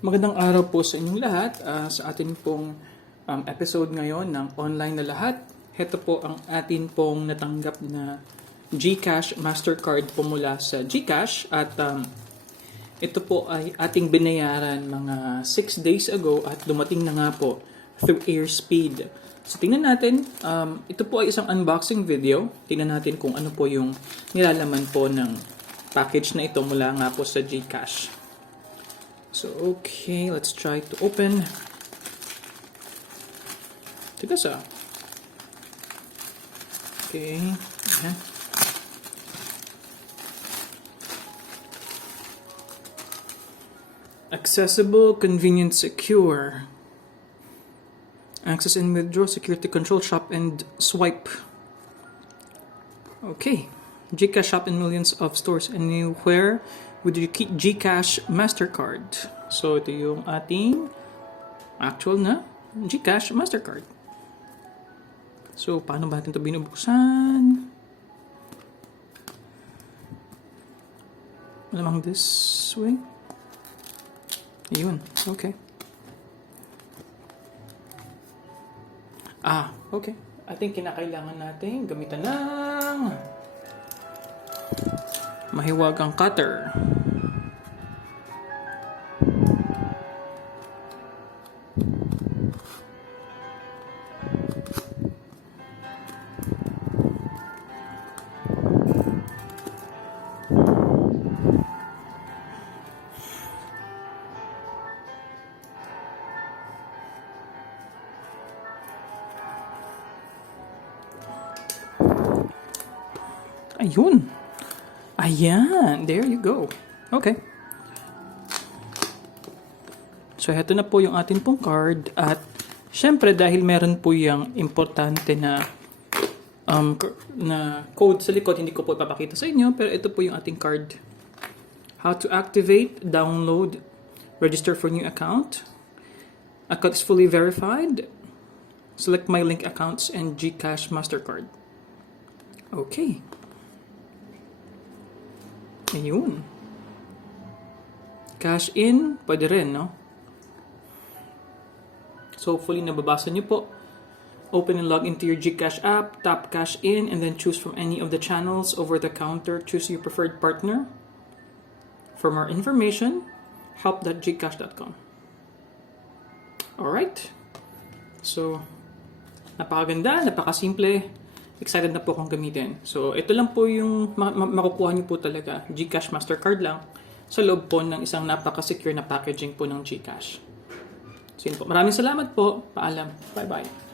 Magandang araw po sa inyong lahat sa atin pong episode ngayon ng Online na Lahat. Ito po ang atin pong natanggap na GCash Mastercard po mula sa GCash at ito po ay ating binayaran mga 6 days ago at dumating na nga po through airspeed. So tingnan natin, ito po ay isang unboxing video. Tingnan natin kung ano po yung nilalaman po ng package na ito mula nga po sa GCash. So, okay, let's try to open. Teka sa. Okay, ayan. Accessible, convenient, secure. Access and withdraw, security control, shop and swipe. Okay, GCash shop in millions of stores anywhere with your GCash Mastercard. So, ito yung ating actual na GCash Mastercard. So, paano ba natin ito binubuksan? Malamang this way. Ayun. Okay. Okay. I think kinakailangan natin gamitan ng mahiwagang cutter. Ayun. Ayan. There you go. Okay. So, heto na po yung atin pong card. At, syempre, dahil meron po yung importante na code sa likod, hindi ko po ipapakita sa inyo. Pero ito po yung ating card. How to activate, download, register for new account. Account is fully verified. Select my link accounts and GCash Mastercard. Okay. Ayun. Cash in, pwede rin, no? So, hopefully, nababasa nyo po. Open and log into your GCash app, tap cash in, and then choose from any of the channels over the counter. Choose your preferred partner. For more information, help.gcash.com. Alright. So, napakaganda, napakasimple. Excited na po akong gamitin. So, ito lang po yung makukuha niyo po talaga. GCash Mastercard lang sa loob po ng isang napaka-secure na packaging po ng GCash. So, yun po. Maraming salamat po. Paalam. Bye-bye.